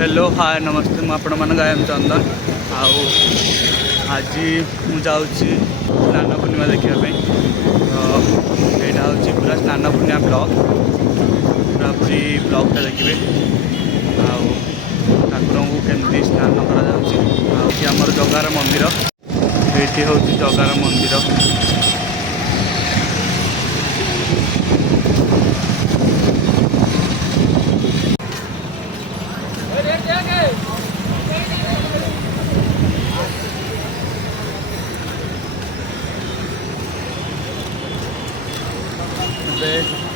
Hello hi नमस्ते मुझे गायम चंदन आज मुझे स्नान पूर्णिमा देखापी तो यहाँ हूँ पूरा स्नान पूर्णिमा ब्लॉग पूरा पूरी ब्लॉगटा देखिए ठाकुर को केमती स्नान कर जगार मंदिर ये हूँ जगार मंदिर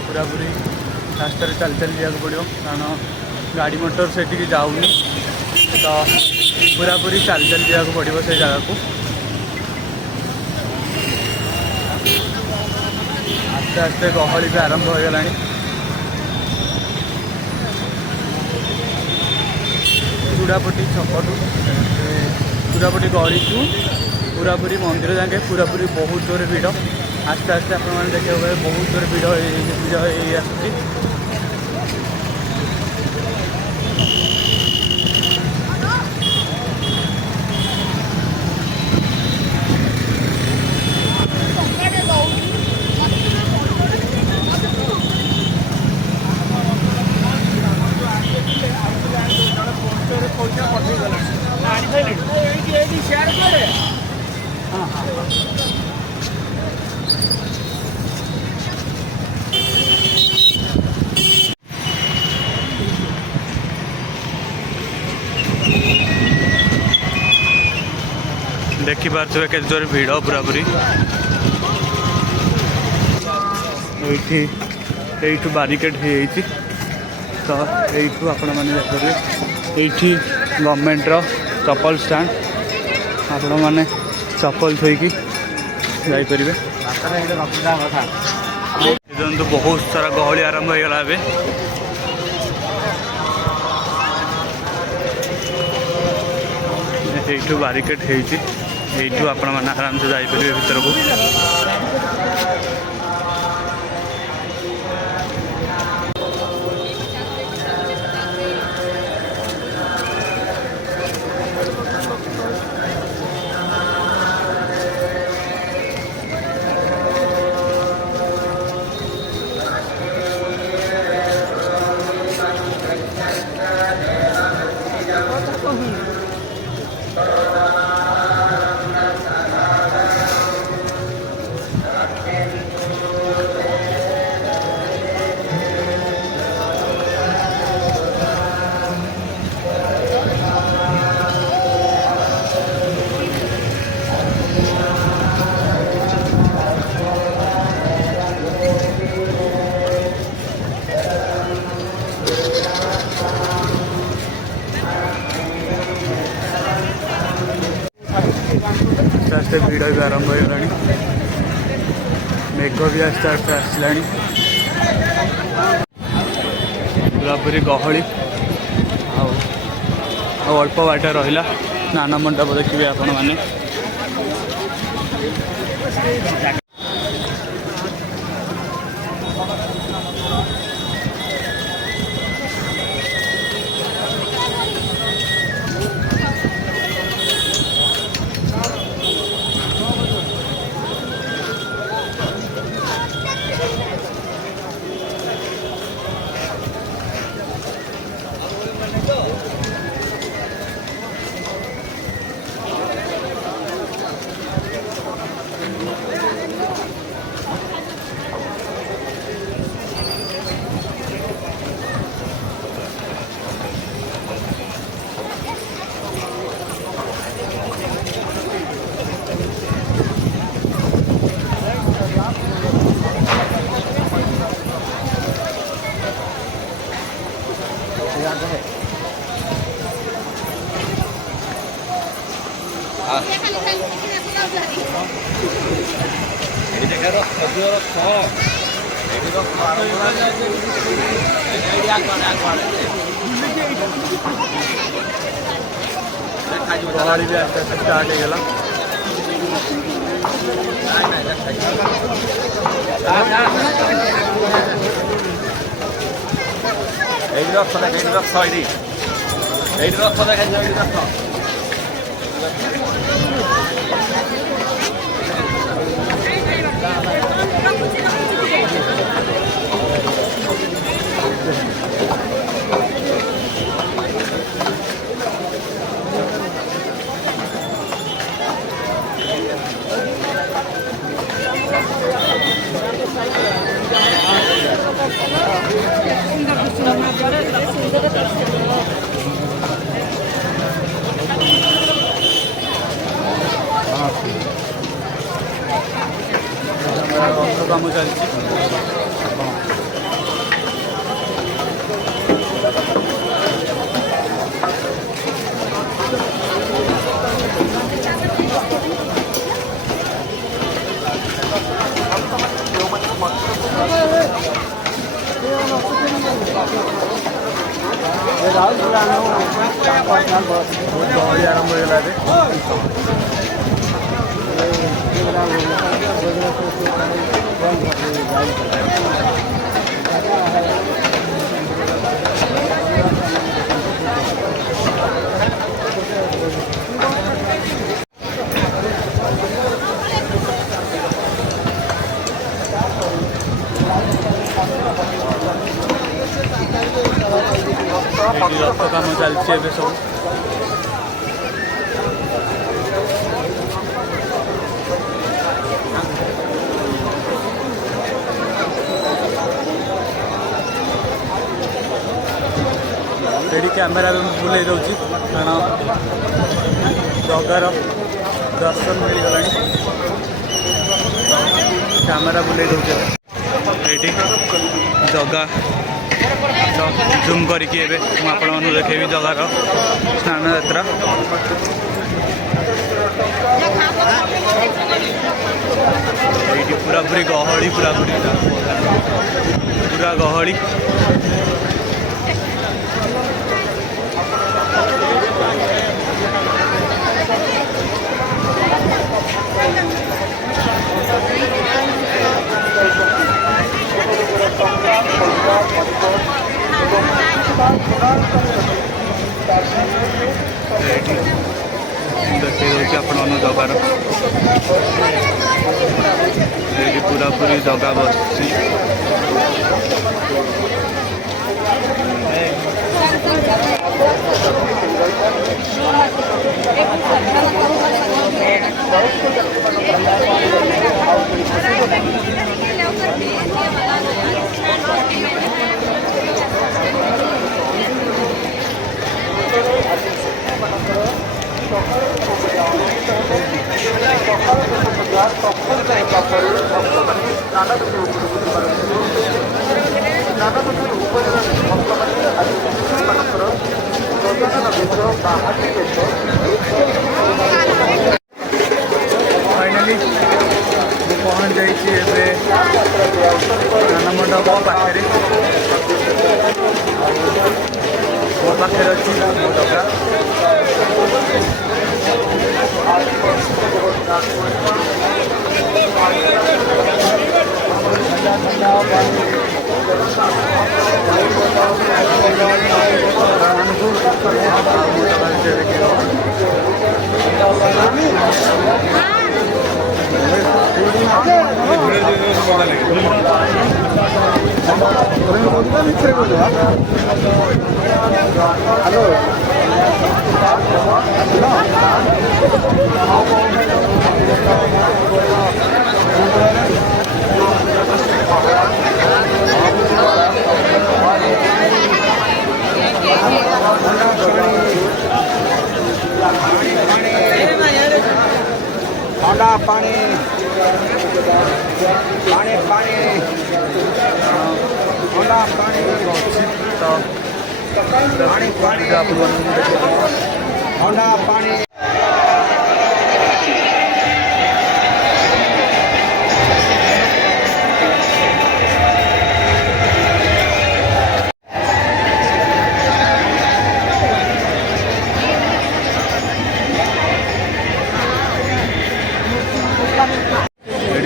पूरा पूरी रास्तार चल चल जावाक पड़ो कारण गाड़ी मोटर से जाऊनी तो पूरा पूरी चल चल जावाक पड़ो से जगह को आस्ते आस्ते गहली भी आरंभ हो गला चूड़ापटी छकटू चूड़ापटी गली टू पूरा पूरी मंदिर जाके पूरा पूरी बहुत जोर भिड़ आस्ते आस्ते आप देखा बहुत जोर भिड़ आसूँ देखिपे के जोर भिड़ पूरा पूरी ये बारिकेड हो तो यू आपण मैंने देखिए ये गवर्नमेंटर चप्पल स्टैंड आपण मैंने चप्पल थोक जापर तो बहुत सारा गहली आरंभ हो गला ये बारिकेड हो आपण मैंने आराम से जापर भीतर को आस्ते आस्ते भिड़ भी आरंभ हो गला मेघ भी आस्ते आस्ते आसला पूरा पूरी गहली अल्प बाट रहा स्नान मंडप देखिए आपण मैंने गाड़ी भी आस्ते आस्ते स्टार्ट हो गला এই রক সরে এই রক সরে এইটি রথ দেখা যাবে রথ କାମ ଚାଲିଛି। ଗହଳି ଆରମ୍ଭ ହେଇଗଲା ଏବେ। ରଥ କାମ ଚାଲିଛି ଏବେ ସବୁ। ଏଠି କ୍ୟାମେରା ବୁଲେଇ ଦେଉଛି କାରଣ ଜଗାର ଦର୍ଶନ ମିଳିଗଲାଣି। କ୍ୟାମେରା ବୁଲେଇ ଦେଉଛି ଏବେ। ଏଇଠି ଜଗା ଜୁମ୍ କରିକି ଏବେ ମୁଁ ଆପଣମାନଙ୍କୁ ଦେଖେଇବି ଜଗାର ସ୍ନାନ ଯାତ୍ରା। ଏଇଠି ପୁରାପୁରି ଗହଳି, ପୁରା ଗହଳି। ଏଇଠି ଦେଖେଇ ଦେଉଛି ଆପଣମାନଙ୍କୁ ଜଗାର। ଏଇଠି ପୁରାପୁରି ଜଗା ବସିଛି। फाइनाली पहुँच जाइए स्नान मंडप पाखे मो पाखे अच्छी मो जगह ठंडा पानी पानी पानी ठंडा पानी पानी पानी ठंडा पानी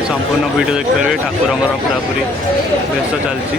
संपूर्ण वीडियो देखिपारे ठाकुर पूरापूरी बेस चलती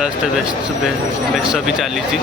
ଆସ୍ତେ ଆସ୍ତେ ବେଶ ବି ଚାଲିଛି।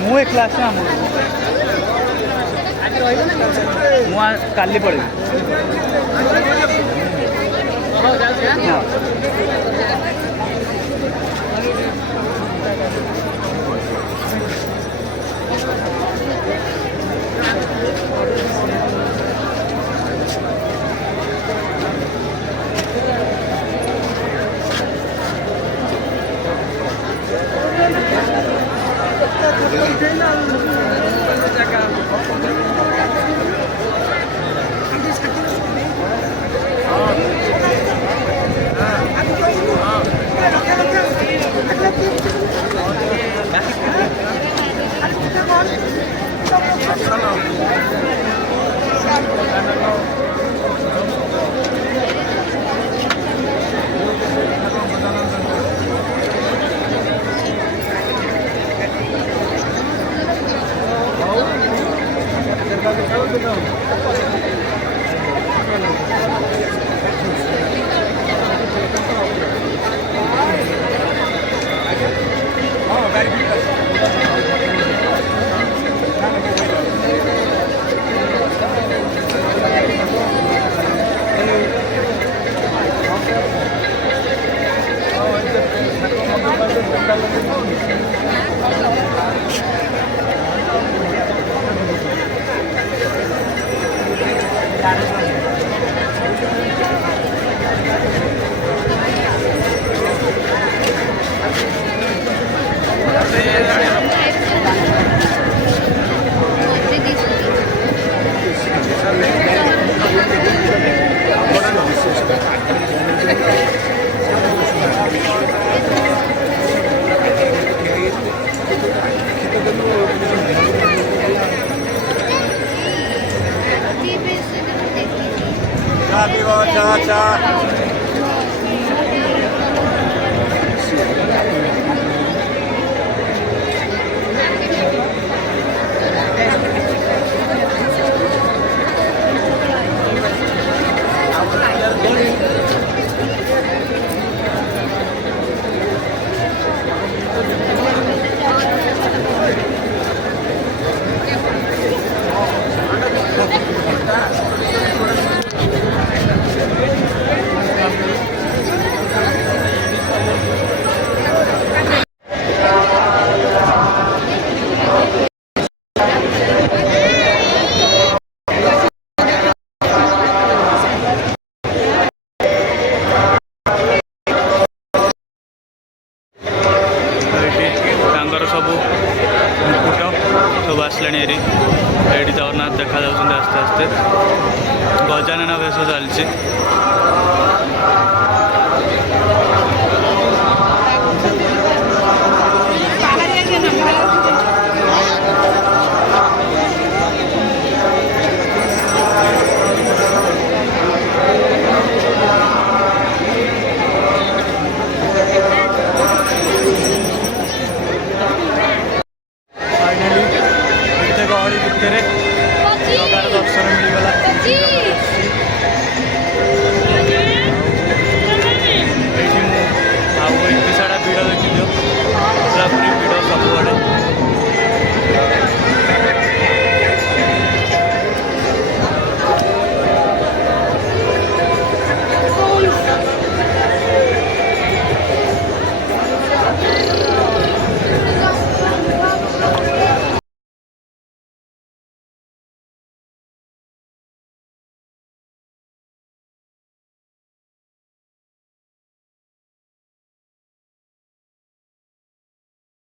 ମୁଁ ଏ କ୍ଲାସ୍ରେ ଆମ ମୁଁ କାଲି ପଳେଇବି।